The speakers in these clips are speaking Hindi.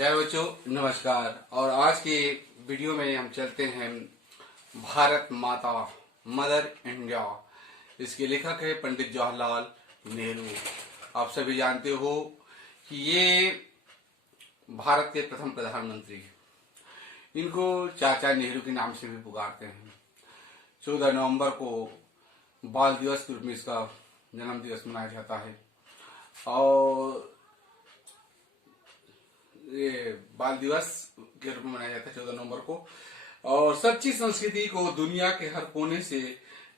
प्यारे बच्चों नमस्कार। और आज के वीडियो में हम चलते हैं भारत माता मदर इंडिया। इसके लेखक है पंडित जवाहरलाल नेहरू। आप सभी जानते हो कि ये भारत के प्रथम प्रधानमंत्री, इनको चाचा नेहरू के नाम से भी पुकारते हैं। 14 नवंबर को बाल दिवस के रूप में इसका जन्म दिवस मनाया जाता है और ये बाल दिवस के रूप में मनाया जाता है 14 नवंबर को। और सच्ची संस्कृति को दुनिया के हर कोने से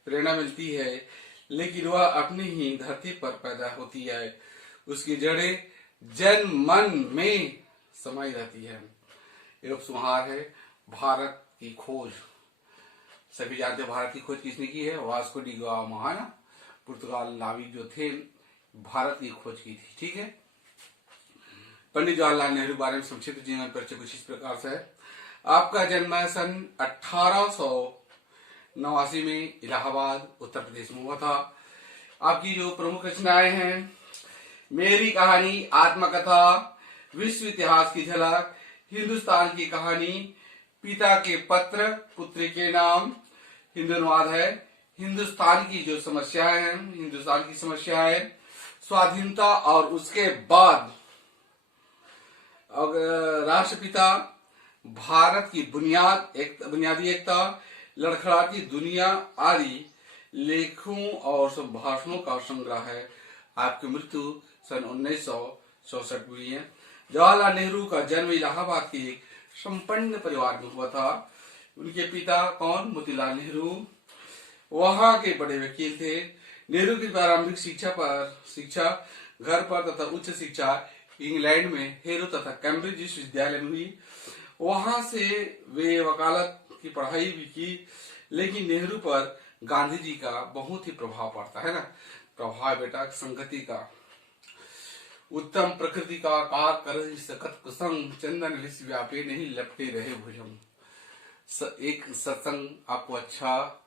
प्रेरणा मिलती है, लेकिन वह अपनी ही धरती पर पैदा होती है। उसकी जड़ें जन मन में समाई रहती है। एक उपसंहार है भारत की खोज। सभी जानते हैं भारत की खोज किसने की है? वास्को डी गामा, है ना, पुर्तगाल नाविक जो थे, भारत की खोज की थी। ठीक है। पंडित जवाहरलाल नेहरू बारे में संक्षिप्त जीवन परिचय कुछ इस प्रकार से है। आपका जन्म सन 1889 में इलाहाबाद उत्तर प्रदेश में हुआ था। आपकी जो प्रमुख रचनाएं हैं, मेरी कहानी, आत्मकथा, विश्व इतिहास की झलक, हिंदुस्तान की कहानी, पिता के पत्र, पुत्री के नाम, हिंदू अनुवाद है, हिंदुस्तान की जो समस्याएं हैं, हिंदुस्तान की समस्याएं, स्वाधीनता और उसके बाद, राष्ट्रपिता, भारत की बुनियादी एकता, लड़खड़ाती दुनिया आदि लेखों और संभाषणों का संग्रह है। आपकी मृत्यु सन 1964 में हुई है। जवाहरलाल नेहरू का जन्म इलाहाबाद के एक संपन्न परिवार में हुआ था। उनके पिता कौन? मोतीलाल नेहरू वहां के बड़े वकील थे। नेहरू की प्रारंभिक शिक्षा घर पर तथा उच्च शिक्षा इंग्लैंड में हेरो तथा कैम्ब्रिज विश्वविद्यालय में हुई। वहां से वे वकालत की पढ़ाई भी की, लेकिन नेहरू पर गांधी जी का बहुत ही प्रभाव पड़ता है ना। प्रभाव बेटा संगति का, उत्तम प्रकृति का कार कर सकत कुसंग, चंदन लिस व्यापे नहीं लपटे रहे भुजंग। एक सत्संग आपको अच्छा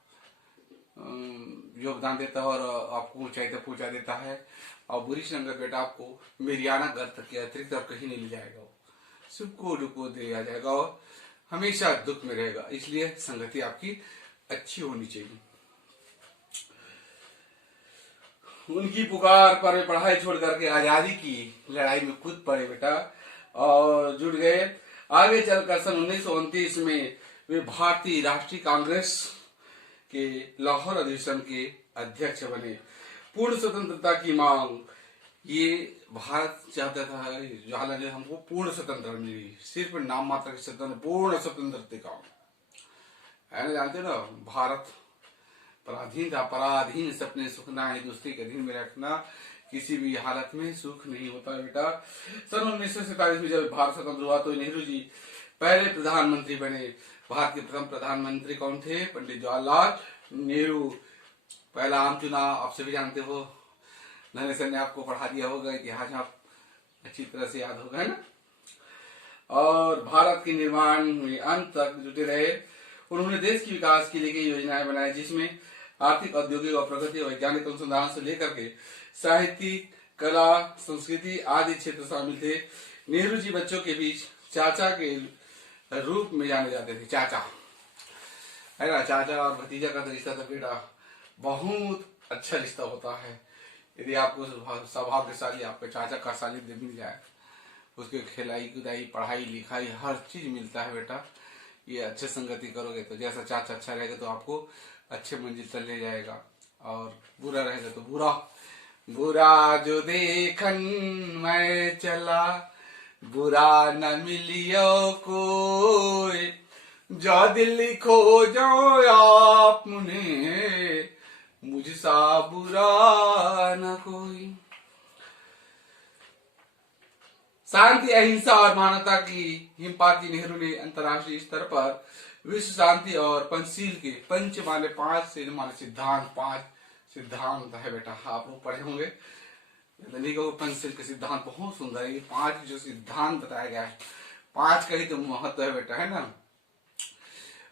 योगदान देता है और आपको ऊंचाई तक पहुंचा देता है, और बुरी संगत बेटा आपको मेरियाना घर तक के अतिरिक्त और कहीं नहीं ले जाएगा। सुख को दुख को दे जाएगा और हमेशा दुख में रहेगा। इसलिए संगति आपकी अच्छी होनी चाहिए। उनकी पुकार पर पढ़ाई छोड़ करके आजादी की लड़ाई में कूद पड़े बेटा और जुड़ गए। आगे चलकर सन 1929 में वे भारतीय राष्ट्रीय कांग्रेस के लाहौर अधिवेशन के अध्यक्ष बने। पूर्ण स्वतंत्रता की मांग, ये भारत चाहता था, जवाहरलाल नेहरू हमको पूर्ण स्वतंत्रता मिली, सिर्फ नाम मात्र की स्वतंत्रता, पूर्ण स्वतंत्रता का है ना। जानते ना, भारत पराधीन था। पराधीन सपने सुखना है, दूसरे के अधीन में रखना किसी भी हालत में सुख नहीं होता बेटा। सन 1947 में जब भारत स्वतंत्र हुआ तो नेहरू जी पहले प्रधानमंत्री बने। भारत के प्रथम प्रधानमंत्री कौन थे? पंडित जवाहरलाल नेहरू। पहला आम चुनाव आप सभी जानते हो, नन्हे सर ने आपको पढ़ा दिया होगा, इतिहास आप अच्छी तरह से याद होगा, है ना। और भारत के निर्माण में अंत तक जुटे रहे। उन्होंने देश के विकास के लिए कई योजनाएं बनाई, जिसमें आर्थिक, औद्योगिक और प्रगति, वैज्ञानिक अनुसंधान से लेकर के साहित्यिक, कला, संस्कृति आदि क्षेत्र शामिल थे। नेहरू जी बच्चों के बीच चाचा के रूप में जाने जाते थे। चाचा है ना, चाचा और भतीजा का रिश्ता था बेटा, बहुत अच्छा रिश्ता होता है। यदि आपको सौभाग्यशाली आपके चाचा का सानिध्य मिल जाए, उसके खिलाई कुदाई, पढ़ाई लिखाई हर चीज मिलता है बेटा। ये अच्छे संगति करोगे तो जैसा चाचा अच्छा रहेगा तो आपको अच्छे मंजिल तक ले जाएगा, और बुरा रहेगा तो बुरा। बुरा जो देखन मैं चला, बुरा न मिलियो कोई, जो दिल खो जाओ आपने, मुझसा बुरा न कोई। शांति, अहिंसा और मानवता की हिमपाती नेहरू ने अंतर्राष्ट्रीय स्तर पर विश्व शांति और पंचशील के पांच सिद्धांत है बेटा। आप लोग पढ़े होंगे, पंचशील के सिद्धांत बहुत सुंदर है। ये 5 जो सिद्धांत बताया गया है, 5 का ही तो महत्व है बेटा, है ना।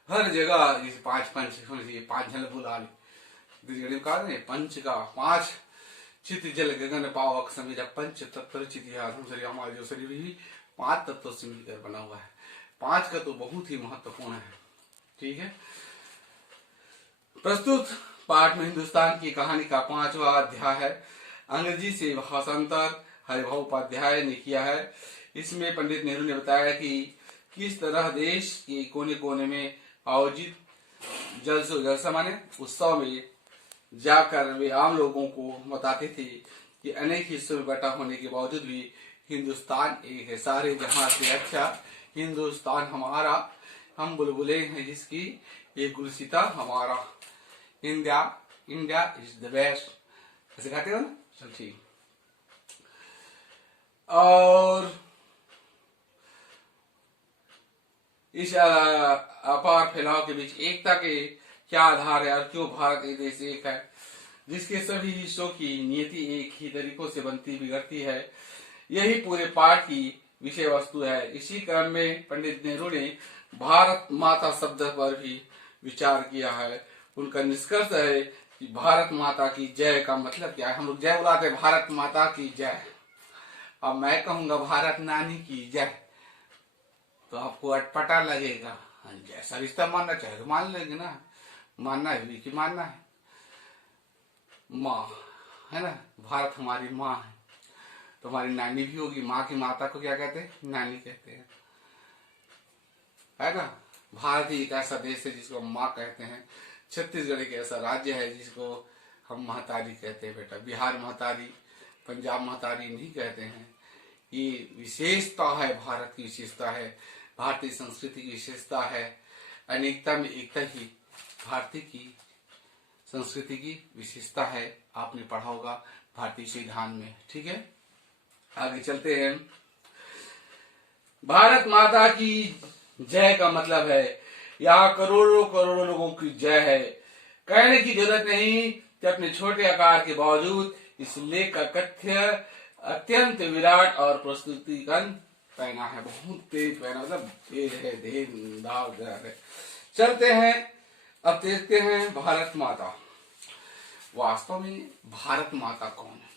हर जगह इस 5 झलक बुला कहा पंच का 5 चित जल गगन पावक समेजा पंच तत्पर चित हमारे जो शरीर 5 तत्वों से मिलकर बना हुआ है। 5 का तो बहुत ही महत्वपूर्ण है। ठीक है, प्रस्तुत पाठ में हिंदुस्तान की कहानी का 5वां अध्याय है। अंग्रेजी से भाषांतर हरिभाऊ उपाध्याय ने किया है। इसमें पंडित नेहरू ने बताया कि किस तरह देश के कोने कोने में आयोजित जलसा माने उत्सव में जाकर वे आम लोगों को बताते थे कि अनेक हिस्सों में बटा होने के बावजूद भी हिंदुस्तान एक है, सारे जहां से अच्छा हिंदुस्तान हमारा, हम बुलबुले हैं जिसकी ये गुलसिता हमारा, India India is the best, ऐसे कहते हो ना। चल ठीक। और इस अपार फैलाव के बीच एकता के क्या आधार है और क्यों भारत एक देश एक है जिसके सभी हिस्सों की नियति एक ही तरीकों से बनती बिगड़ती है, यही पूरे पाठ की विषय वस्तु है। इसी क्रम में पंडित नेहरू ने भारत माता शब्द पर भी विचार किया है। उनका निष्कर्ष है कि भारत माता की जय का मतलब क्या है। हम लोग जय बुलाते हैं, भारत माता की जय। अब मैं कहूंगा भारत नानी की जय तो आपको अटपटा लगेगा। जैसा रिश्ता मानना चाहे तो मान लेंगे ना, मानना है कि मानना है। माँ है ना, भारत हमारी माँ है तो हमारी नानी भी होगी। माँ की माता को क्या कहते हैं, नानी कहते हैं, है ना। भारत ही एक ऐसा देश है जिसको हम माँ कहते हैं। छत्तीसगढ़ एक ऐसा राज्य है जिसको हम महतारी कहते हैं बेटा। बिहार महतारी, पंजाब महतारी नहीं कहते हैं। ये विशेषता है, भारत की विशेषता है, भारतीय संस्कृति की विशेषता है। अनेकता में एकता ही भारतीय की संस्कृति की विशेषता है। आपने पढ़ा होगा भारतीय संविधान में। ठीक है, आगे चलते हैं। भारत माता की जय का मतलब है यहाँ करोड़ों करोड़ों लोगों की जय है। कहने की जरूरत नहीं कि अपने छोटे आकार के बावजूद इस लेख का कथ्य अत्यंत विराट और प्रस्तुतिकरण पहना है। बहुत तेज पहना, मतलब तेज है, देर है। चलते हैं, अब देखते हैं भारत माता। वास्तव में भारत माता कौन है,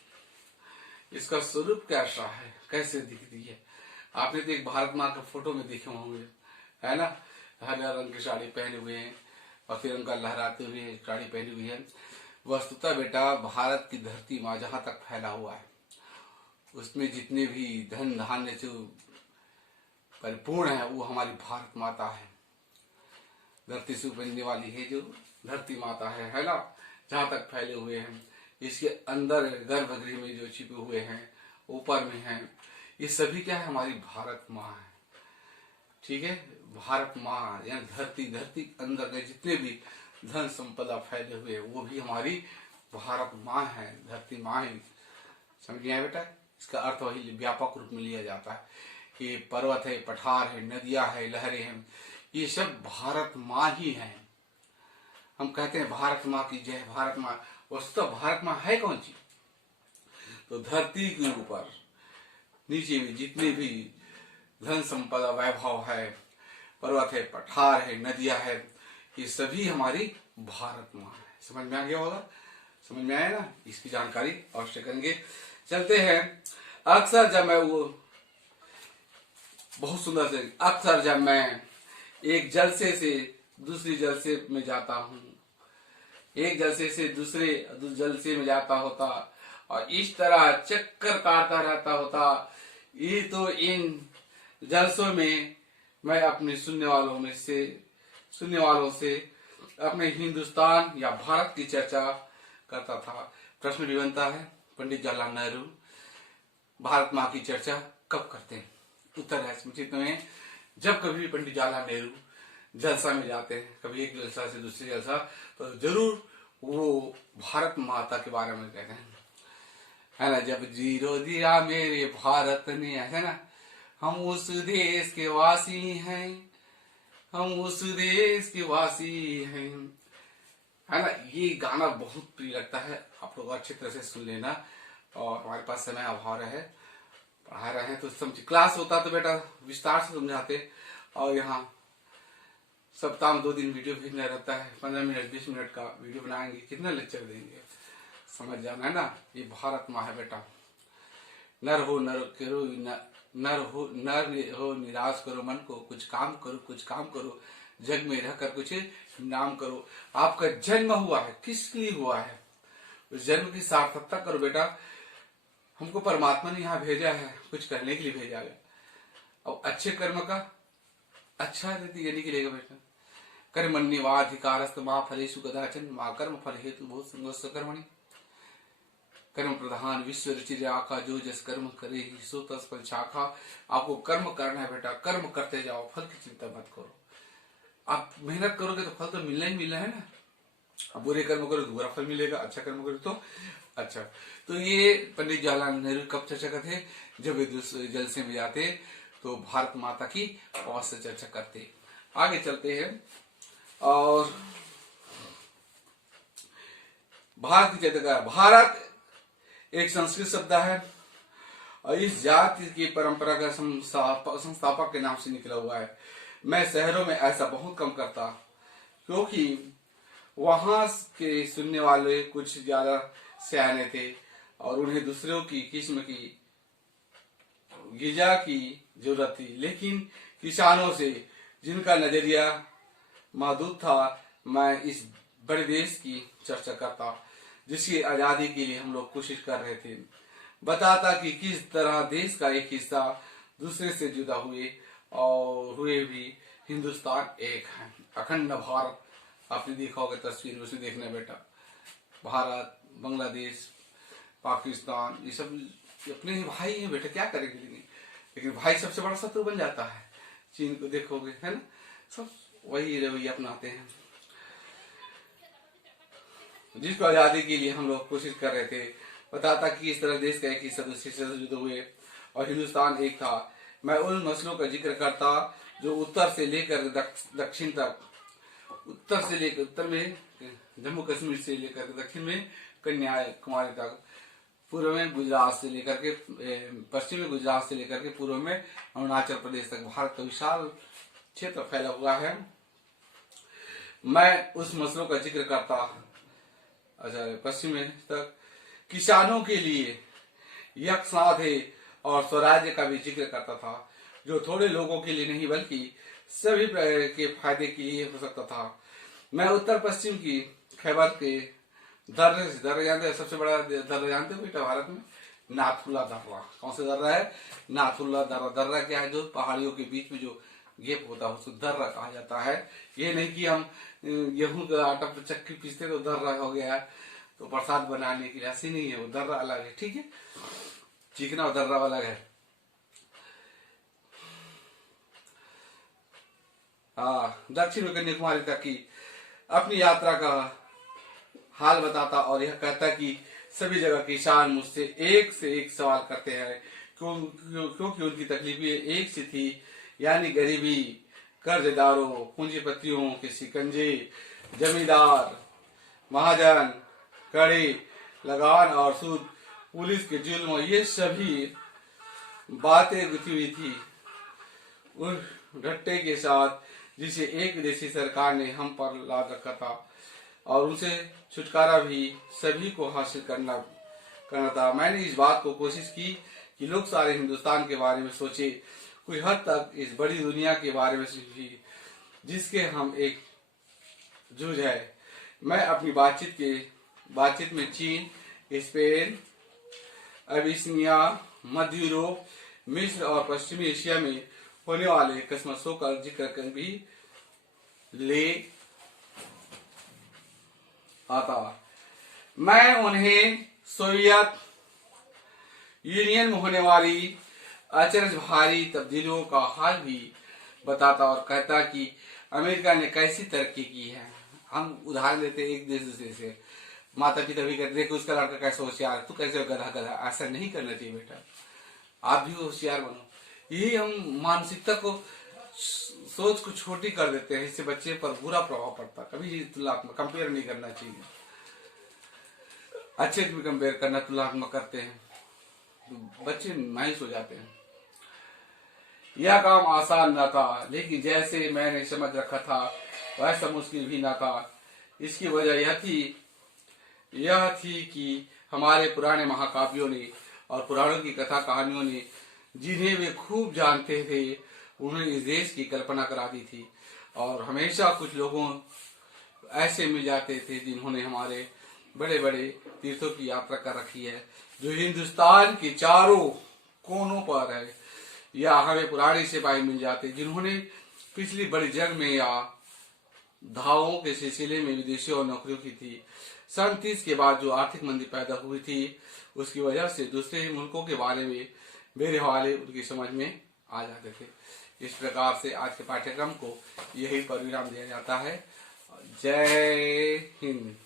इसका स्वरूप कैसा है, कैसे दिखती है। आपने तो एक भारत माँ का फोटो में देखे होंगे, है ना। हरे रंग की साड़ी पहने हुए हैं और तिरंगा लहराते हुए साड़ी पहनी हुई है। वस्तुतः बेटा भारत की धरती माँ जहां तक फैला हुआ है उसमें जितने भी धन धान्य जो परिपूर्ण है वो हमारी भारत माता है। धरती से उपजने वाली है जो धरती माता है ना। जहां तक फैले हुए हैं, इसके अंदर गर्भगृह में जो छिपे हुए हैं, ऊपर में हैं, ये सभी क्या है, हमारी भारत माँ है। ठीक है, भारत माँ यानी धरती के अंदर के जितने भी धन संपदा फैले हुए हैं वो भी हमारी भारत माँ है, धरती माँ है। समझ गया बेटा। इसका अर्थ वही व्यापक रूप में लिया जाता है कि पर्वत है, पठार है, नदियां है, लहरें हैं, ये सब भारत माँ ही है। हम कहते हैं भारत माँ की जय, भारत माँ। वस्तुतः भारत माँ है कौन सी, तो धरती के ऊपर नीचे में जितने भी धन संपदा वैभव है, पर्वत है, पठार है, नदियां है, ये सभी हमारी भारत माँ है। समझ में आ गया होगा, समझ में आया ना। इसकी जानकारी अवश्य करेंगे। चलते हैं। अक्सर जब मैं वो बहुत सुंदर से, अक्सर जब मैं एक जलसे से दूसरी जलसे में जाता हूँ, एक जलसे से दूसरे जलसे में जाता होता और इस तरह चक्कर काटता रहता होता, ये तो इन जलसों में मैं अपने सुनने वालों से अपने हिंदुस्तान या भारत की चर्चा करता था। प्रश्न भी बनता है, पंडित जवाहरलाल नेहरू भारत माँ की चर्चा कब करते हैं। उत्तर है समुचित में जब कभी भी पंडित जवाहरलाल नेहरू जलसा में जाते हैं, कभी एक जलसा से दूसरी जलसा, तो जरूर वो भारत माता के बारे में कहते हैं, है ना। जब जीरो दिया मेरे भारत ने, है ना, हम उस देश के वासी हैं, हम उस देश के वासी हैं, है ना। ये गाना बहुत प्रिय लगता है, आप लोग अच्छी तरह से सुन लेना। और हमारे पास समय अभाव है, पढ़ा रहे हैं तो समझ, क्लास होता तो बेटा विस्तार से समझाते, और यहाँ सप्ताह में 2 दिन वीडियो भेजना रहता है, 15 मिनट 20 मिनट का वीडियो बनाएंगे, कितना लेक्चर देंगे, समझ जाना है ना। ये भारत माँ है बेटा। नर हो नर करो नर हो निराश करो मन को, कुछ काम करो, कुछ काम करो, जग में रहकर कुछ नाम करो। आपका जन्म हुआ है, किस लिए हुआ है? उस जन्म की सार्थकता करो बेटा। हमको परमात्मा ने यहाँ भेजा है, कुछ करने के लिए भेजा है। और अच्छे कर्म का अच्छा रीति देने के लिए बेटा। कर्मण्येवाधिकारस्त मा फलेषु कदाचन मा कर्म फल हेतु बहुत संगोष्ठ कर्मणि। कर्म प्रधान विश्व रुचिराखा, जो जस कर्म करे सो तस फल शाखा। आपको कर्म करना है बेटा, कर्म करते जाओ, फल की चिंता मत करो। आप मेहनत करोगे तो फल तो मिलना ही मिलना है ना। अब बुरे कर्म करो तो बुरा फल मिलेगा, अच्छा कर्म करो तो अच्छा। तो ये पंडित जवाहरलाल नेहरू कब चर्चा करते? जब वे जलसे में जाते तो भारत माता की अवश्य चर्चा करते। आगे चलते हैं और भारत की चर्चा। भारत एक संस्कृत शब्द है और इस जाति की परंपरा का संस्थापक के नाम से निकला हुआ है। मैं शहरों में ऐसा बहुत कम करता, क्योंकि वहां के सुनने वाले कुछ ज्यादा सियाने थे और उन्हें दूसरों की किस्म की गिजा की जरूरत थी। लेकिन किसानों से जिनका नजरिया महदूद था, मैं इस बड़े देश की चर्चा करता जिसकी आजादी के लिए हम लोग कोशिश कर रहे थे। बताता कि किस तरह देश का एक हिस्सा दूसरे से जुदा हुए और हुए भी हिंदुस्तान एक है। अखंड भारत, आपने देखा होगा तस्वीर, उसे देखना बेटा। भारत, बांग्लादेश, पाकिस्तान, ये सब अपने ही भाई हैं बेटा, क्या करेंगे? लेकिन भाई सबसे बड़ा शत्रु बन जाता है। चीन को देखोगे, है ना, सब वही रवैया अपनाते हैं। जिसको आजादी के लिए हम लोग कोशिश कर रहे थे। बताता कि इस तरह देश का एक हिस्सा दूसरे से जुड़े हुए और हिंदुस्तान एक था। मैं उन मसलों का जिक्र करता जो उत्तर से लेकर दक्षिण तक, उत्तर में जम्मू कश्मीर से लेकर दक्षिण में कन्याकुमारी तक, पूर्व में गुजरात से लेकर के, पश्चिम में गुजरात से लेकर के पूर्व में अरुणाचल प्रदेश तक भारत का विशाल क्षेत्र फैला हुआ है। मैं उस मसलों का जिक्र करता, अच्छा, पश्चिम में तक किसानों के लिए यज्ञ है और स्वराज्य का भी जिक्र करता था, जो थोड़े लोगों के लिए नहीं बल्कि सभी के फायदे के लिए हो सकता था। मैं उत्तर पश्चिम की खैबर के दर्रे जानते, सबसे बड़ा दर्रा जानते हो बेटा भारत में? नाथुला दर्रा। कौन सा दर्रा है? नाथुला दर्रा। दर्रा क्या है? जो पहाड़ियों के बीच में जो गेप होता है उसको दर्रा कहा जाता है। ये नहीं कि हम गेहूं का आटा पर चक्की पीसते तो दर्रा हो गया, तो प्रसाद बनाने के लिए, ऐसी नहीं है। वो दर्रा अलग है, ठीक है, चिकना और दर्रा अलग है। दक्षिण में कन्याकुमारी तक की अपनी यात्रा का हाल बताता और यह कहता कि सभी जगह किसान मुझसे एक से एक सवाल करते हैं, क्योंकि उनकी तकलीफें एक सी थी, यानी गरीबी, कर्जदारों, पूंजीपतियों के शिकंजे, जमींदार, महाजन, कड़ी लगान और सूद, पुलिस के जुल्म, ये सभी बातें गुथी हुई थी उस घट्टे के साथ जिसे एक विदेशी सरकार ने हम पर लाद रखा था, और उनसे छुटकारा भी सभी को हासिल करना था। मैंने इस बात को कोशिश की कि लोग सारे हिंदुस्तान के बारे में सोचे, कुछ हद तक इस बड़ी दुनिया के बारे में सोचे जिसके हम एक जूझ है। मैं अपनी बातचीत में चीन, स्पेन, अबिसिनिया, मध्य यूरोप, मिस्र और पश्चिमी एशिया में होने वाले कस्मसों का जिक्र कर भी ले आता। मैं उन्हें सोवियत यूनियन में होने वाली अचरज भारी तब्दीलियों का हाल भी बताता और कहता कि अमेरिका ने कैसी तरक्की की है। हम उदाहरण देते एक देश दूसरे से, माता पिता भी कहते देखो उसका लड़का कैसे होशियार, तू कैसे गधा गधा। ऐसा नहीं करना चाहिए बेटा, आप भी होशियार बनो। यही हम मानसिकता को, सोच को छोटी कर देते हैं, इससे बच्चे पर बुरा प्रभाव पड़ता। कभी तुलनात्मक कंपेयर नहीं करना चाहिए, अच्छे भी कंपेयर करना, तुलनात्मक करते हैं बच्चे मायूस हो जाते हैं। यह काम आसान न था, लेकिन जैसे मैंने समझ रखा था वैसा मुश्किल भी न था। इसकी वजह यह थी कि हमारे पुराने महाकाव्यों ने और पुराणों की कथा कहानियों ने जिन्हें वे खूब जानते थे, उन्होंने इस देश की कल्पना करा दी थी। और हमेशा कुछ लोगों ऐसे मिल जाते थे जिन्होंने हमारे बड़े बड़े तीर्थों की यात्रा कर रखी है, जो हिंदुस्तान के चारों कोनों पर है। या हमें पुराने सिपाही मिल जाते जिन्होंने पिछली बड़ी जंग में या धावों के सिलसिले में विदेशियों और नौकरियों की थी। सन 30 के बाद जो आर्थिक मंदी पैदा हुई थी, उसकी वजह से दूसरे मुल्कों के बारे में मेरे हवाले उनकी समझ में आ जाते थे। इस प्रकार से आज के पाठ्यक्रम को यही पर विराम दिया जाता है। जय हिंद।